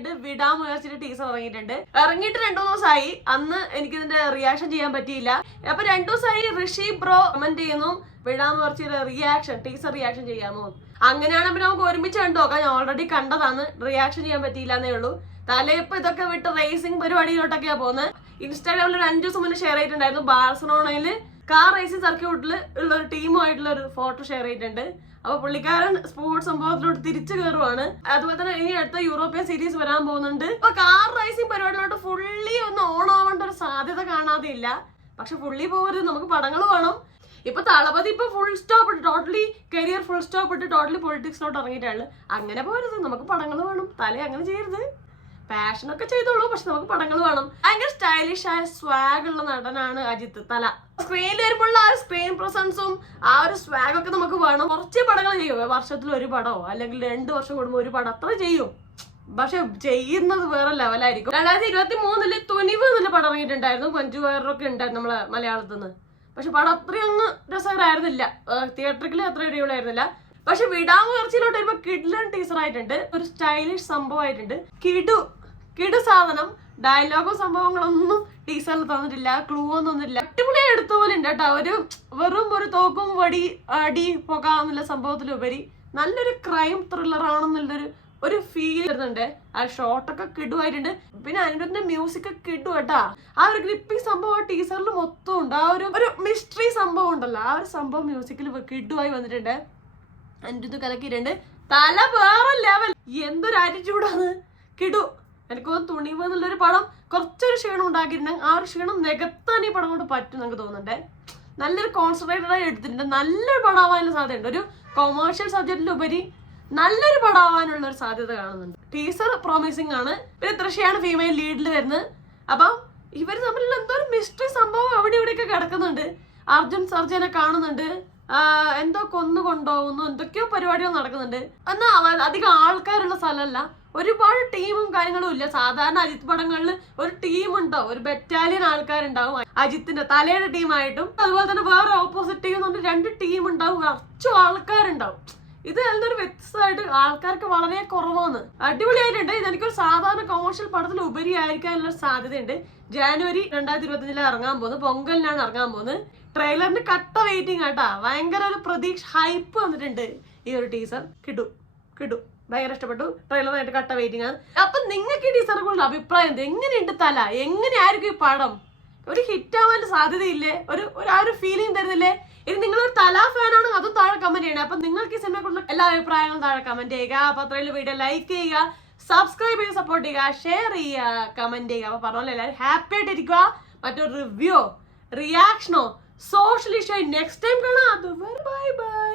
ആയിട്ട് വിടാൻ മുയற்சிയുടെ ടീസർ ഇറങ്ങിയിട്ടുണ്ട്. ഇറങ്ങിയിട്ട് 2 ദിവസമായി. അന്ന് എനിക്കിതിന്റെ റിയാക്ഷൻ ചെയ്യാൻ പറ്റിയില്ല. അപ്പൊ 2 ദിവസമായി ഋഷി ബ്രോ കമന്റ് ചെയ്യുന്നു വിടാൻ മുയற்சிയുടെ ടീസർ റിയാക്ഷൻ ചെയ്യാമോ. അങ്ങനെയാണെങ്കിൽ നമുക്ക് ഒരുമിച്ച് കണ്ടു നോക്കാം. ഞാൻ ഓൾറെഡി കണ്ടതാണ്, റിയാക്ഷൻ ചെയ്യാൻ പറ്റിയില്ല എന്നേ ഉള്ളൂ. തലേപ്പ് ഇതൊക്കെ വിട്ട് റേസിംഗ് പരിപാടിയിലോട്ടൊക്കെയാ പോകുന്നത്. ഇൻസ്റ്റാഗ്രാമിൽ ഒരു 5 ദിവസം മുന്നേ ഷെയർ ചെയ്തിട്ടുണ്ടായിരുന്നു. ബാഴ്സലോണയില് കാർ റേസിംഗ് സർക്യൂട്ടിൽ ഉള്ള ഒരു ടീമുമായിട്ടുള്ള ഒരു ഫോട്ടോ ഷെയർ ചെയ്തിട്ടുണ്ട്. അപ്പൊ പുള്ളിക്കാരൻ സ്പോർട്സ് സംഭവത്തിലോട്ട് തിരിച്ചു കയറുവാണ്. അതുപോലെ തന്നെ ഇനി അടുത്ത യൂറോപ്യൻ സീരീസ് വരാൻ പോകുന്നുണ്ട്. അപ്പൊ കാർ റേസിംഗ് പരിപാടിയിലോട്ട് ഫുള്ളി ഒന്ന് ഓൺ ആവേണ്ട ഒരു സാധ്യത കാണാതെ ഇല്ല. പക്ഷെ ഫുള്ളി പോകരുത്, നമുക്ക് പടങ്ങൾ വേണം. ഇപ്പൊ തളപതി ഇപ്പൊ ഫുൾ സ്റ്റോപ്പ് ഇട്ട് ടോട്ടലി കരിയർ ഫുൾ സ്റ്റോപ്പ് ഇട്ട് ടോട്ടലി പൊളിറ്റിക്സിലോട്ട് ഇറങ്ങിയിട്ടാണ്. അങ്ങനെ പോകരുത്, നമുക്ക് പടങ്ങൾ വേണം. അങ്ങനെ ചെയ്യരുത്. പാഷനൊക്കെ ചെയ്തോളൂ, പക്ഷെ നമുക്ക് പടങ്ങൾ വേണം. ഭയങ്കര സ്റ്റൈലിഷ് ആയ സ്വാഗ് ഉള്ള നടനാണ് അജിത്ത്. സ്ക്രീനിൽ വരുമ്പോൾ ആ സ്ക്രീൻ പ്രസൻസും ആ ഒരു സ്വാഗ് ഒക്കെ നമുക്ക് വേണം. കുറച്ച് പടങ്ങൾ ചെയ്യും, വർഷത്തിൽ ഒരു പടമോ അല്ലെങ്കിൽ 2 വർഷം കൂടുമ്പോൾ ഒരു പടം അത്ര ചെയ്യും. പക്ഷെ ചെയ്യുന്നത് വേറെ ലെവലായിരിക്കും. 2023 തുനിവ് എന്നുള്ള പടം ഇറങ്ങിയിട്ടുണ്ടായിരുന്നു. മഞ്ജു വാര്യരൊക്കെ ഉണ്ടായിരുന്നു നമ്മളെ മലയാളത്തിൽ നിന്ന്. പക്ഷെ പടം അത്രയൊന്നും രസകരമായിരുന്നില്ല. തിയേറ്ററിൽ അത്ര അടിപൊളിയായിരുന്നില്ല. പക്ഷെ വിടാൻ മുയற்சிയിലോട്ട് വരുമ്പോ കിഡ്ലൻ ടീസർ ആയിട്ടുണ്ട്. ഒരു സ്റ്റൈലിഷ് സംഭവമായിട്ടുണ്ട്. കിടു സാധനം. ഡയലോഗും സംഭവങ്ങളൊന്നും ടീസറിൽ തന്നിട്ടില്ല, ക്ലൂ ഒന്നും ഒന്നുമില്ല. അടിപൊളിയായി എടുത്ത പോലെ ഉണ്ട് കേട്ടോ. വെറും ഒരു തോക്കും വടി അടി പുക എന്നുള്ള സംഭവത്തിലുപരി നല്ലൊരു ക്രൈം ത്രില്ലർ ആണെന്നുള്ളൊരു ഫീൽ വരുന്നുണ്ട്. ആ ഷോട്ടൊക്കെ കിടുവായിട്ടുണ്ട്. പിന്നെ അതിന്റെ മ്യൂസിക് ഒക്കെ കിടു കേട്ടാ. ആ ഒരു ഗ്രിപ്പിംഗ് സംഭവം ടീസറിൽ മൊത്തം ഉണ്ട്. ആ ഒരു മിസ്റ്ററി സംഭവം ഉണ്ടല്ലോ, ആ ഒരു സംഭവം മ്യൂസിക്കിൽ കിടുവായി വന്നിട്ടുണ്ട്. എൻ്റെ ഇത് കലക്കിയിട്ടുണ്ട്. തല വേറെ ലെവൽ. എന്തൊരു ആറ്റിറ്റ്യൂഡാണ്. കിടു. എനിക്ക് തുണിവ് എന്നുള്ളൊരു പടം കുറച്ചൊരു ക്ഷീണം ഉണ്ടാക്കിയിട്ടുണ്ടെങ്കിൽ ആ ഒരു ക്ഷീണം നികത്താൻ ഈ പടം കൊണ്ട് പറ്റും നമുക്ക് തോന്നുന്നുണ്ട്. നല്ലൊരു കോൺസെൻട്രേറ്റഡ് ആയി എടുത്തിട്ടുണ്ട്. നല്ലൊരു പടമാവാനുള്ള സാധ്യതയുണ്ട്. ഒരു കൊമേഴ്ഷ്യൽ സബ്ജക്റ്റിലുപരി നല്ലൊരു പടമാവാനുള്ള ഒരു സാധ്യത കാണുന്നുണ്ട്. ടീസർ പ്രോമിസിംഗ് ആണ്. പിന്നെ തൃശ്ശയാണ് ഫീമെയിൽ ലീഡിൽ വരുന്നത്. അപ്പം ഇവർ തമ്മിലുള്ള എന്തോ ഒരു മിസ്റ്ററി സംഭവം അവിടെ ഇവിടെയൊക്കെ കിടക്കുന്നുണ്ട്. അർജുൻ സർജനെ കാണുന്നുണ്ട്. എന്തോ കൊണ്ടുപോകുന്നു, എന്തൊക്കെയോ പരിപാടികൾ നടക്കുന്നുണ്ട്. എന്നാൽ അധികം ആൾക്കാരുള്ള സ്ഥലമല്ല, ഒരുപാട് ടീമും കാര്യങ്ങളും ഇല്ല. സാധാരണ അജിത്ത് പടങ്ങളിൽ ഒരു ടീം ഉണ്ടാവും, ഒരു ബറ്റാലിയൻ ആൾക്കാരുണ്ടാവും. അജിത്തിന്റെ തലയുടെ ടീമായിട്ടും അതുപോലെ തന്നെ വേറെ ഓപ്പോസിറ്റ് ടീം എന്ന് പറഞ്ഞാൽ 2 ടീം ഉണ്ടാവും, കുറച്ചു ആൾക്കാരുണ്ടാവും. ഇത് നല്ലൊരു വ്യത്യസ്തമായിട്ട് ആൾക്കാർക്ക് വളരെ കുറവാണ്. അടിപൊളിയായിട്ടുണ്ട്. ഇതെനിക്കൊരു സാധാരണ കൊമേഴ്ഷ്യൽ പടത്തിൽ ഉപരി ആയിരിക്കാനുള്ള സാധ്യതയുണ്ട്. ജനുവരി 2025 ഇറങ്ങാൻ പോകുന്നത്, പൊങ്കലിനാണ് ഇറങ്ങാൻ പോകുന്നത്. ട്രെയിലറിന് കട്ട വെയിറ്റിംഗ് ആട്ടാ. ഭയങ്കര ഒരു പ്രതീക്ഷ ഹൈപ്പ് വന്നിട്ടുണ്ട് ഈ ഒരു ടീസർ. കിടു ഭയങ്കര ഇഷ്ടപ്പെട്ടു. ട്രെയിലറായിട്ട് കട്ട വെയിറ്റിംഗ് ആണ്. അപ്പൊ നിങ്ങൾക്ക് ഈ ടീസറെ കുറിച്ചുള്ള അഭിപ്രായം എന്ത്? എങ്ങനെയുണ്ട് എങ്ങനെയായിരിക്കും ഈ പടം? ഒരു ഹിറ്റ് ആവാൻ സാധ്യതയില്ലേ? ആ ഒരു ഫീലിംഗ് തരുന്നില്ലേ? ഇനി നിങ്ങളൊരു ഫാനാണ്, അതും താഴെ കമന്റ് ചെയ്യണേ. അപ്പൊ നിങ്ങൾക്ക് ഈ സിനിമയെ കുറിച്ചുള്ള എല്ലാ അഭിപ്രായങ്ങളും താഴെ കമന്റ് ചെയ്യുക. അപ്പൊ അത്രയും വീഡിയോ ലൈക്ക് ചെയ്യുക, സബ്സ്ക്രൈബ് ചെയ്ത് സപ്പോർട്ട് ചെയ്യുക, ഷെയർ ചെയ്യുക, കമന്റ് ചെയ്യുക. അപ്പൊ പറഞ്ഞ പോലെ എല്ലാവരും ഹാപ്പി ആയിട്ടിരിക്കുക. മറ്റൊരു റിവ്യൂ റിയാക്ഷനോ സോഷ്യൽ ഇഷ്യൂ നെക്സ്റ്റ് ടൈം കാണാം. അതുവരെ ബൈ ബൈ.